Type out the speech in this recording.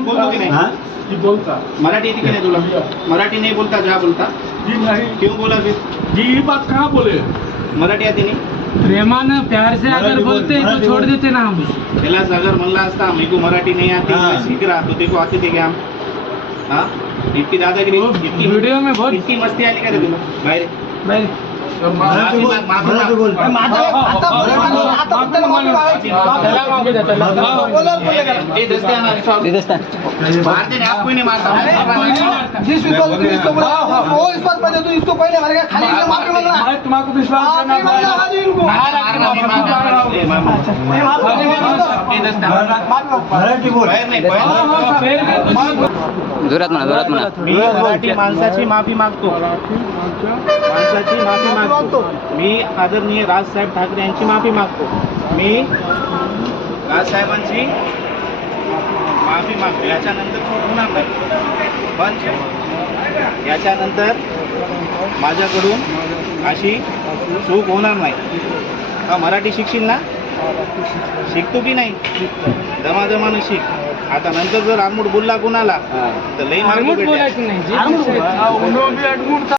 बोलतो की नाही बोलता मराठी येते की नाही तुला मराठी नाही बोलता जा बोलता जी नाही क्यों बोला फिर जी बात कहाँ बोले मराठी आती नाही प्रेमानं प्यार से अगर बोलते हैं तो छोड़ देते ना हम त्याला अगर म्हणला असता मेरे को मराठी नहीं आती हाँ. मैं सीख रहा तो देखो आते थे क्या हम हाँ इतनी दादागिरी इतनी वीडियो में बहुत इतनी मस्ती आली का रे तुला बाहेर भाई माफी माग, माफी माग. ए, दस्ते आणा, रिक्षावर. जिस विश्वास को इसको बोला वो विश्वास पर तू इसको पहले मारेगा खाली इसको माफी मांग. रहा मैं तुम्हारे विश्वास रहा हाजी इनको. मारना नहीं, मारना. जोरात म्हणा जोरात म्हणा. मी मराठी माणसाची माफी मागतो. माणसाची माफी मागतो. मी आदरणीय राजसाहेब ठाकरे यांची माफी मागतो. मी राजसाहेबांची माफी मागतो. याच्यानंतर चूक होणार नाही पण याच्यानंतर माझ्याकडून अशी चूक होणार नाही. मराठी शिकशील ना? शिकतो की नाही? दमादमानं शिक. आता नंतर जर आरमूड बोलला कुणाला तर लई मार्ग भेटेल. नाही. जे